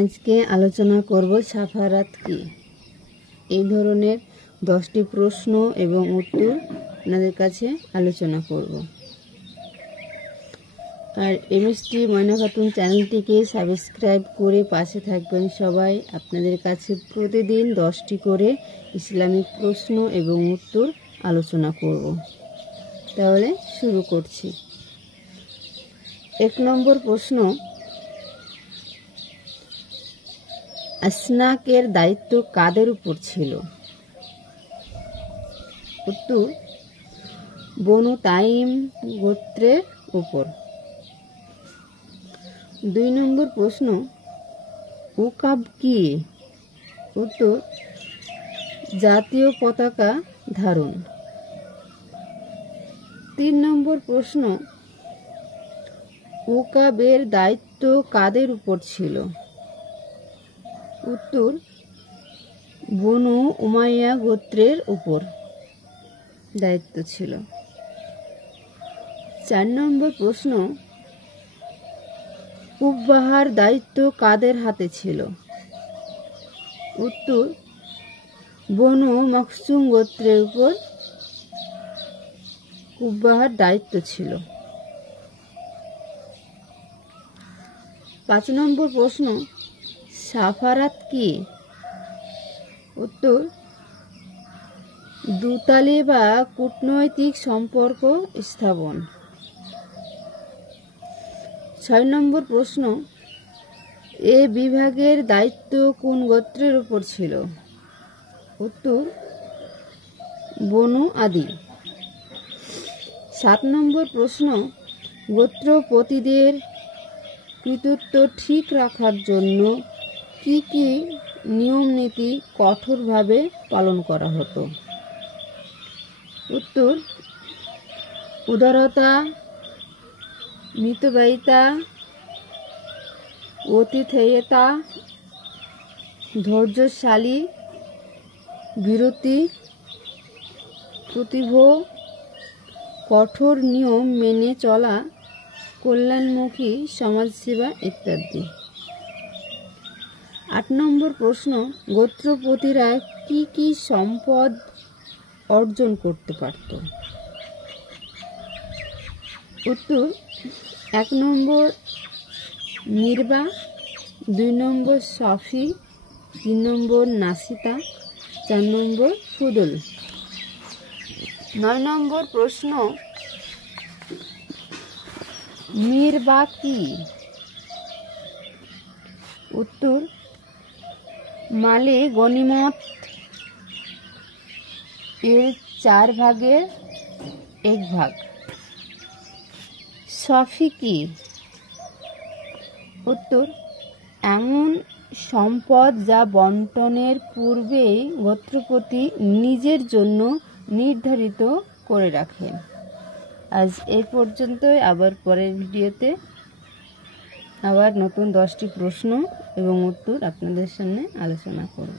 আজকে আলোচনা করব সাফারাত কি। এই ধরনের 10টি প্রশ্ন এবং উত্তর আপনাদের কাছে আলোচনা করব। আর এমএসটি ময়না খাতুন চ্যানেলটিকে সাবস্ক্রাইব করে পাশে থাকবেন সবাই। আপনাদের কাছে প্রতিদিন 10টি করে ইসলামিক প্রশ্ন এবং উত্তর আলোচনা করব। তাহলে শুরু করছি। 1 নম্বর প্রশ্ন, আসনাকের দায়িত্ব কাদের উপর ছিল? উত্তর, বনু তাইম গোত্রের উপর। 2 নম্বর প্রশ্ন, উকাব কি? উত্তর, জাতীয় পতাকা ধারণ। 3 নম্বর প্রশ্ন, উকাবের দায়িত্ব কাদের উপর ছিল? উত্তর, বনু উমাইয়া গোত্রের উপর দায়িত্ব ছিল। 4 নম্বর প্রশ্ন, কুব্বাহার দায়িত্ব কাদের হাতে ছিল? উত্তর, বনু মাখজুম গোত্রের উপর কুব্বাহার দায়িত্ব ছিল। 5 নম্বর প্রশ্ন, সাফারাত কি? উত্তর, দূতালি বা কূটনৈতিক সম্পর্ক স্থাপন। 6 নম্বর প্রশ্ন, এ বিভাগের দায়িত্ব কোন গোত্রের উপর ছিল? উত্তর, বনু আদি। 7 নম্বর প্রশ্ন, গোত্রপতিদের কর্তৃত্ব ঠিক রাখার জন্য কি কি নিয়ম নীতি কঠোরভাবে পালন করা হতো? উত্তর, উদারতা, মিতব্যয়িতা, অতিথেয়তা, ধৈর্যশালী, বিরতি, প্রতিভ, কঠোর নিয়ম মেনে চলা, কল্যাণমুখী সমাজসেবা ইত্যাদি। 8 নম্বর প্রশ্ন, গোত্রপতিরা কি কি সম্পদ অর্জন করতে পারত? উত্তর, 1 নম্বর মিরবা, 2 নম্বর সফি, 3 নম্বর নাসিতা, 4 নম্বর ফুদল। 9 নম্বর প্রশ্ন, মিরবা কি? উত্তর, মালে গনিমত এর 4 ভাগের 1 ভাগ। সফি কি? উত্তর, এমন সম্পদ যা বন্টনের পূর্বেই গোত্রপতি নিজের জন্য নির্ধারিত করে রাখেন। আজ এই পর্যন্তই। আবার পরের ভিডিওতে আবার নতুন 10টি প্রশ্ন এবং উত্তর আপনাদের সামনে আলোচনা করব।